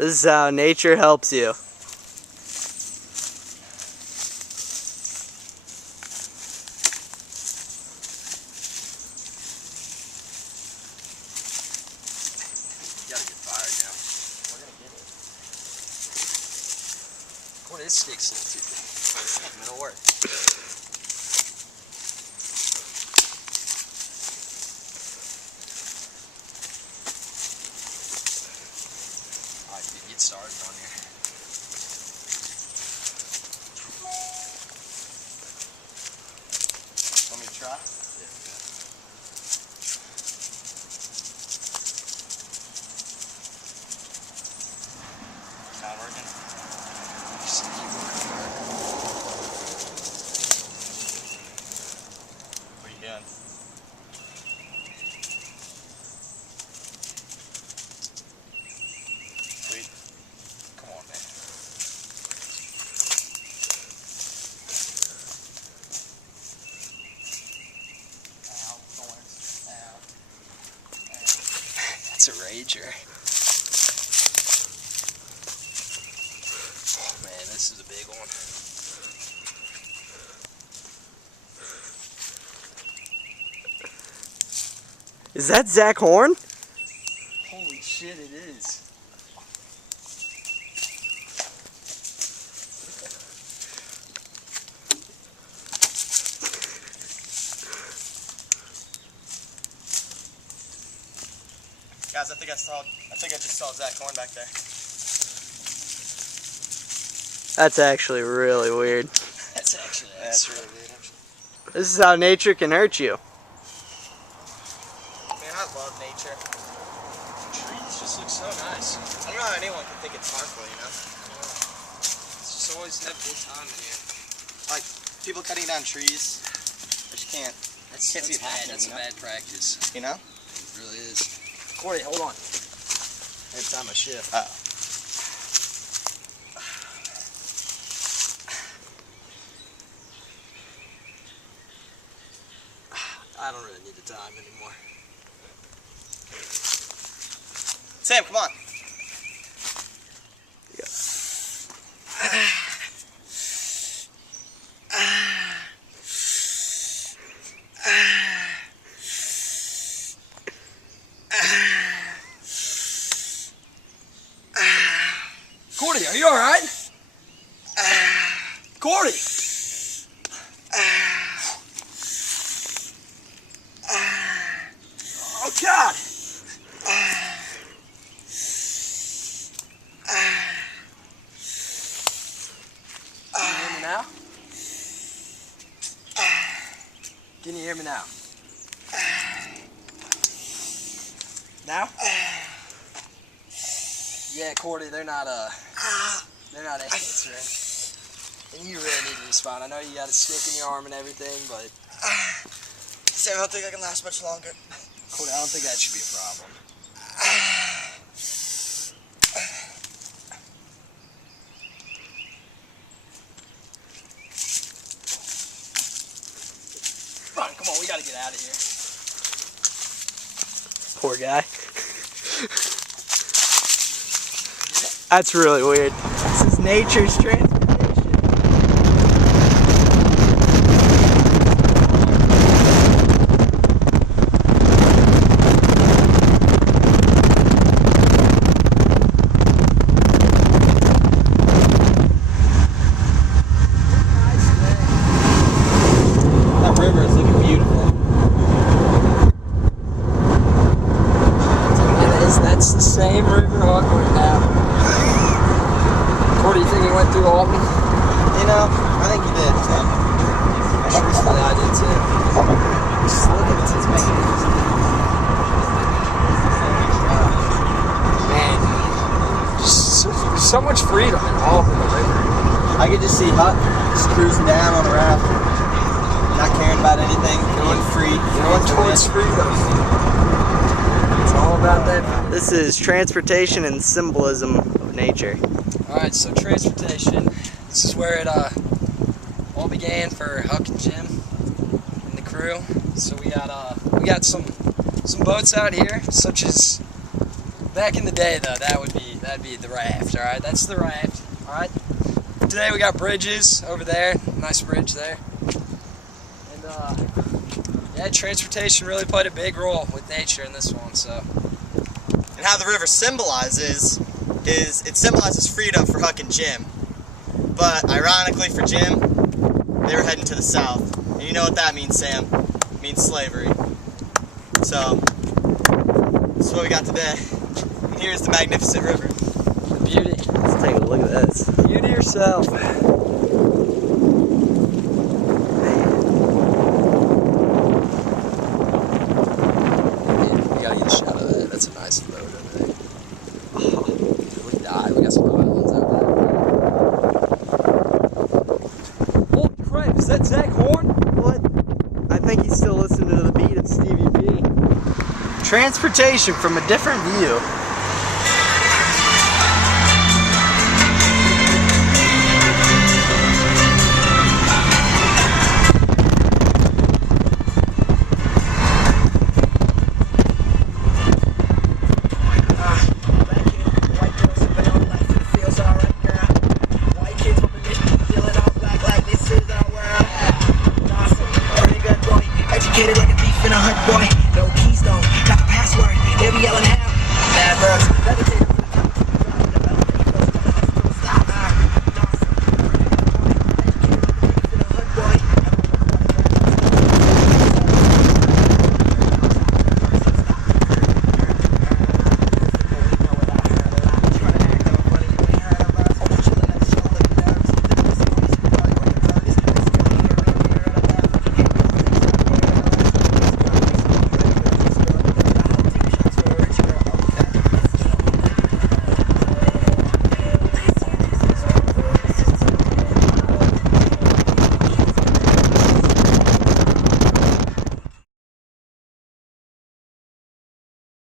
This is how nature helps you. What is sticks in the tooth? It'll work. Alright, dude, get started on here. Want me to try? Yeah. Not working? Just keep working. What are you doing? Sweet. Come on, man. Ow, thorns. Ow. That's a rager. Oh man, this is a big one. Is that Zach Horn? Holy shit, it is. Guys, I think I just saw Zach Horn back there. That's actually really weird. That's really weird. This is how nature can hurt you. Man, I love nature. Trees just look so nice. I don't know how anyone can think it's harmful, you know? Just always have a good time in here. Like, people cutting down trees, I just can't. That's see it happening, that's a bad practice. You know? It really is. Corey, hold on. Every time I shift. Uh-oh. I don't really need the time anymore. Sam, come on. Yeah. Cordy, are you alright? Cordy! Oh God! Can you hear me now? Can you hear me now? Now? Yeah, Cordy, they're not answering. And you really need to respond. I know you got a stick in your arm and everything, but Sam, I don't think I can last much longer. Cordy, I don't think that should be a problem. Fine, come on, we gotta get out of here. Poor guy. That's really weird. This is nature's transportation. That river is looking beautiful. That's the same river Hawthorne now. What do you think he went through Alton? You know, I think he did. Truthfully, I did too. Just look at this man. Just so much freedom involved in the river. I could just see Huck just cruising down on a raft, not caring about anything, going free, Going towards freedom. It's all about that. This is transportation and symbolism of nature. Alright, so transportation. This is where it all began for Huck and Jim and the crew. So we got some boats out here, such as Back in the day, though, that'd be the raft. All right, that's the raft. All right. Today we got bridges over there. Nice bridge there. And yeah, transportation really played a big role with nature in this one. So. And how the river symbolizes is it symbolizes freedom for Huck and Jim. But ironically for Jim, they were heading to the south. And you know what that means, Sam? It means slavery. So, this is what we got today. And here's the magnificent river. The beauty. Let's take a look at this. Beauty yourself. We gotta get a shot of that. That's a nice road over there. Oh, we died. We got some islands over there. Holy crap, is that Zach Horn? What? I think he's still listening to the beat of Stevie B. Transportation from a different view.